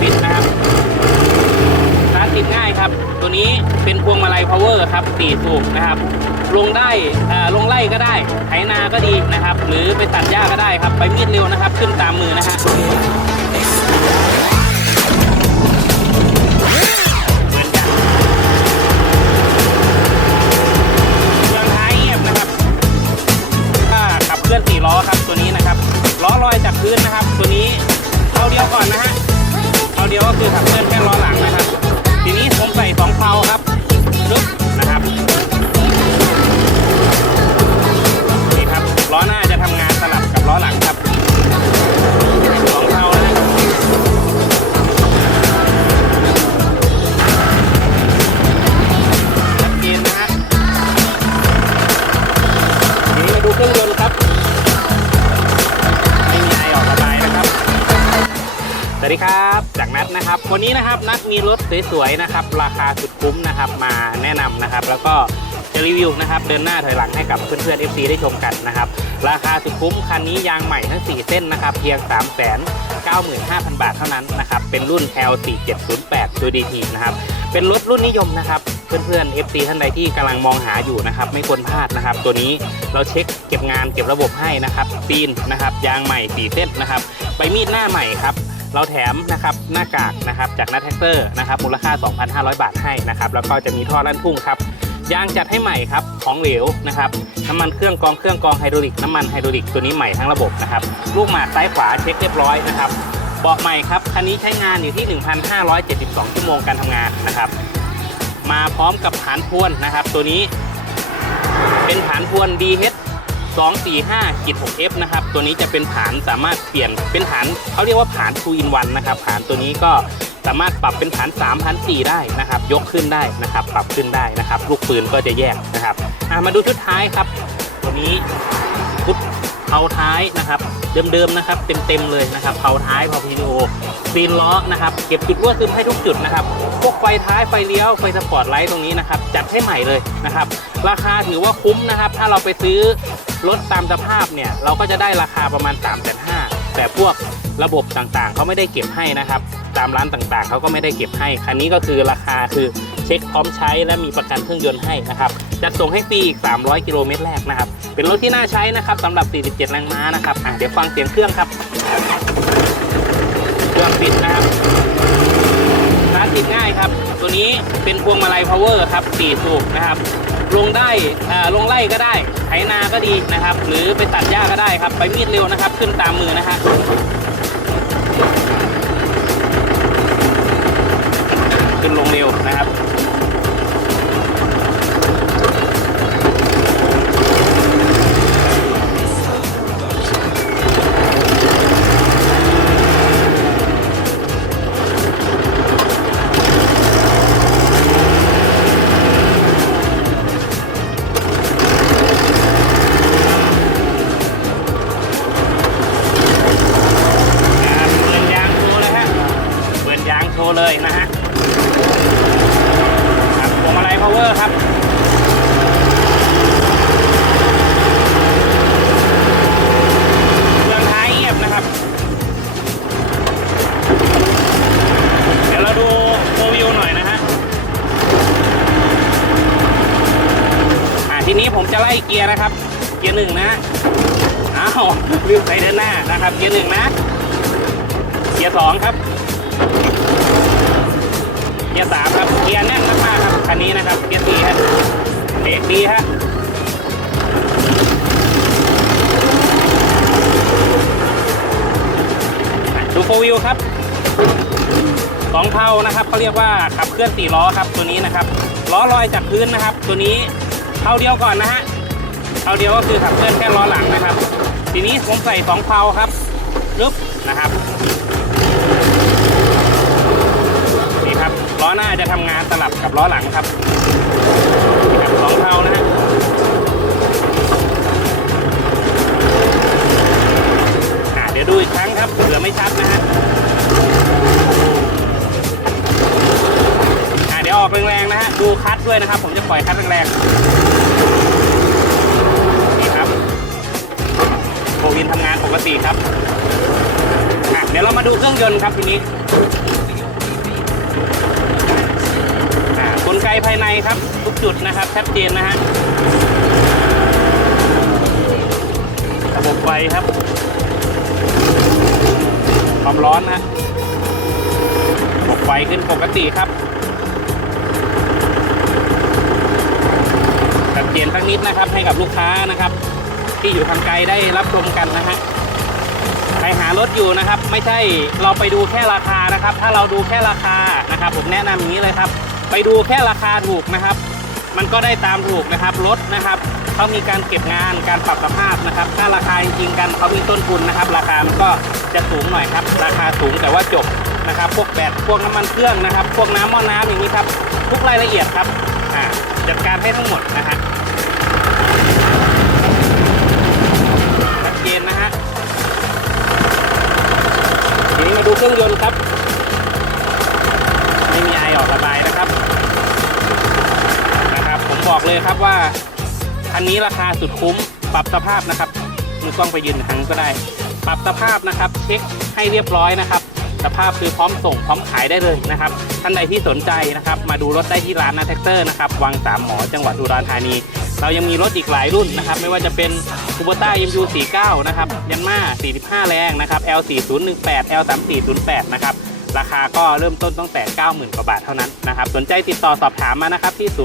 ฟิตนะครับสตาร์ทติดง่ายครับ ตัวนี้เป็นพวงมาลัย power ครับสี่สูบนะครับ ลงได้อ่าลงไล่ก็ได้ไถนาก็ดีนะครับ หรือไปตัดหญ้าก็ได้ครับ ไปมีดเร็วนะครับ ขึ้นตามมือนะฮะเรือนกันเครื่องท้ายเงียบนะครับถ้าขับเคลื่อนสี่ล้อครับตัวนี้นะครับล้อลอยจากพื้นนะครับ ตัวนี้เอาเดียวก่อนนะฮะ เอาเดียวก็คือขับเคลื่อนแค่ล้อหลังนะครับ ทีนี้ผมใส่สองเพลาครับปึ๊บนะครับนี่ครับล้อหน้าจะทำงานสลับกับล้อหลังครับสองเพลานะชัดเจนนะฮะทีนี้มาดูเครื่องยนต์ครับไม่มีไอออกระบายนะครับสวัสดีครับ กนัดนะครับ วันนี้นะครับนัดมีรถสวยๆนะครับ ราคาสุดคุ้มนะครับ มาแนะนำนะครับ แล้วก็จะรีวิวนะครับ เดินหน้าถอยหลังให้กับเพื่อนๆ FC ได้ชมกันนะครับ ราคาสุดคุ้มคันนี้ยางใหม่ทั้ง 4 เส้นนะครับ เพียง3 9 5 0 0 0 บาทเท่านั้นนะครับ เป็นรุ่น L 4708 DT นะครับ เป็นรถรุ่นนิยมนะครับ เพื่อนๆ FC ท่านใดที่กำลังมองหาอยู่นะครับ ไม่ควรพลาดนะครับ ตัวนี้เราเช็คเก็บงานเก็บระบบให้นะครับซีนนะครับ ยางใหม่ 4 เส้นนะครับ ใบมีดหน้าใหม่ครับ เราแถมนะครับหน้ากากนะครับจากนัทแท็กเตอร์นะครับมูลค่า 2,500 บาทให้นะครับแล้วก็จะมีท่อลั่นทุ่งครับยางจัดให้ใหม่ครับของเหลวนะครับน้ำมันเครื่องกองเครื่องกองไฮดรอลิกน้ำมันไฮดรอลิกตัวนี้ใหม่ทั้งระบบนะครับลูกหมากซ้ายขวาเช็คเรียบร้อยนะครับเบาะใหม่ครับคันนี้ใช้งานอยู่ที่ 1,572 ชั่วโมงการทำงานนะครับ มาพร้อมกับฐานพวนนะครับ ตัวนี้เป็นฐานพวน DH 245ขีด 6F นะครับ ตัวนี้จะเป็นฐานสามารถเปลี่ยนเป็นฐานเขาเรียกว่าฐาน 2 in 1นะครับฐานตัวนี้ก็สามารถปรับเป็นฐาน3ฐาน4ได้นะครับ ยกขึ้นได้นะครับ ปรับขึ้นได้นะครับ ลูกปืนก็จะแยกนะครับมาดูชุดท้ายครับ ตัวนี้ชุดเผาท้ายนะครับ เดิมๆนะครับ เต็มๆเลยนะครับเผาท้ายเผาพีดีโอซีนล้อนะครับ เก็บจุดรั่วซึมให้ทุกจุดนะครับ พวกไฟท้ายไฟเลี้ยวไฟสปอร์ตไลท์ตรงนี้นะครับ จัดให้ใหม่เลยนะครับ ราคาถือว่าคุ้มนะครับ ถ้าเราไปซื้อรถตามสภาพเนี่ย เราก็จะได้ราคาประมาณ3 5 0 0 0แต่พวกระบบต่างๆ เขาไม่ได้เก็บให้นะครับ ตามร้านต่างๆ เขาก็ไม่ได้เก็บให้ คันนี้ก็คือราคาคือเช็คพร้อมใช้และมีประกันเครื่องยนต์ให้นะครับจัดส่งให้ฟรีอีก 300 กิโลเมตรแรกนะครับ เป็นรถที่น่าใช้นะครับสำหรับ 47 แรงม้านะครับอะเดี๋ยวฟังเสียงเครื่องครับ เครื่องปิดนะครับสตาร์ทติดง่ายครับ ตัวนี้เป็นพวงมาลัย power ครับ4สูบนะครับ ลงได้อ่าลงไล่ก็ได้ไถนาก็ดีนะครับ หรือไปตัดหญ้าก็ได้ครับ ไปมีดเร็วนะครับ ขึ้นตามมือนะฮะ กียร์นะครับ เกียร์หนึ่งนะอ้าวลืมใส่เดินหน้านะครับ เกียร์หนึ่งนะ เกียร์สองครับ เกียร์สามครับ เกียร์แน่นมากครับคันนี้นะครับ เกียร์สี่ฮะเบรกดีฮะดูโฟวิวครับสองเท่านะครับเขาเรียกว่าขับเคลื่อนสี่ล้อครับตัวนี้นะครับล้อลอยจากพื้นนะครับ ตัวนี้เท่าเดียวก่อนนะฮะ เท่าเดียวก็คือขับเคลื่อนแค่ล้อหลังนะครับ ทีนี้ผมใส่สองเพลาครับปึ๊บนะครับนี่ครับล้อหน้าจะทำงานสลับกับล้อหลังครับนี่ครับสองเพลานะฮะอะเดี๋ยวดูอีกครั้งครับเผื่อไม่ชัดนะฮะอะเดี๋ยวออกแรงๆนะฮะดูคัดด้วยนะครับ ผมจะปล่อยคัดแรงๆ หัวินทำงานปกติครับเดี๋ยวเรามาดูเครื่องยนต์ครับทีนี้กลไกภายในครับ ทุกจุดนะครับชัดเจนนะฮะระบบไฟครับ ความร้อนนะระบบไฟขึ้นปกติครับชัดเจนสักนิดนะครับให้กับลูกค้านะครับ ที่อยู่ทางไกลได้รับชมกันนะฮะใครหารถอยู่นะครับ ไม่ใช่เราไปดูแค่ราคานะครับ ถ้าเราดูแค่ราคานะครับ ผมแนะนำอย่างนี้เลยครับ ไปดูแค่ราคาถูกนะครับ มันก็ได้ตามถูกนะครับรถนะครับเขามีการเก็บงานการปรับสภาพนะครับ ถ้าราคาจริงๆกันเขามีต้นทุนนะครับ ราคามันก็จะสูงหน่อยครับ ราคาสูงแต่ว่าจบนะครับ พวกแบตพวกน้ำมันเครื่องนะครับ พวกน้ำหม้อน้ำอย่างนี้ครับ ทุกรายละเอียดครับจัดการให้ทั้งหมดนะฮะ เครื่องยนต์ครับ ไม่มีไอออกระบายนะครับนะครับ ผมบอกเลยครับว่าคันนี้ราคาสุดคุ้มปรับสภาพนะครับมือกล้องไปยืนทางก็ได้ ปรับสภาพนะครับ เช็คให้เรียบร้อยนะครับ สภาพคือพร้อมส่งพร้อมขายได้เลยนะครับ ท่านใดที่สนใจนะครับ มาดูรถได้ที่ร้านนาแท็กเตอร์นะครับวังสามหมอจังหวัดอุดรธานี เรายังมีรถอีกหลายรุ่นนะครับ ไม่ว่าจะเป็น k u b o t a MU49 นะครับยันมา45 แรงนะครับ L4018 L3408 นะครับราคาก็เริ่มต้นตั้งแต่ 90,000กว่าบาทเท่านั้นนะครับสนใจติดต่อสอบถามมานะครับที่ 091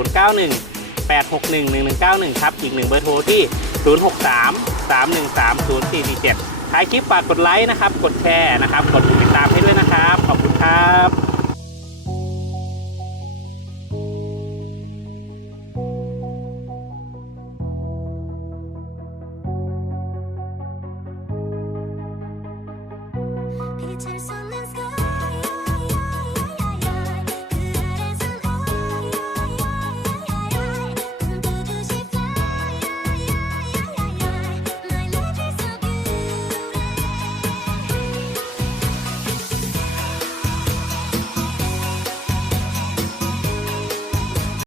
861 1191 ครับ อีกหนึ่งเบอร์โทรที่ 063 313 0447ท้ายคลิปฝากกดไลค์นะครับ กดแชร์นะครับ กดติดตามให้ด้วยนะครับ ขอบคุณครับ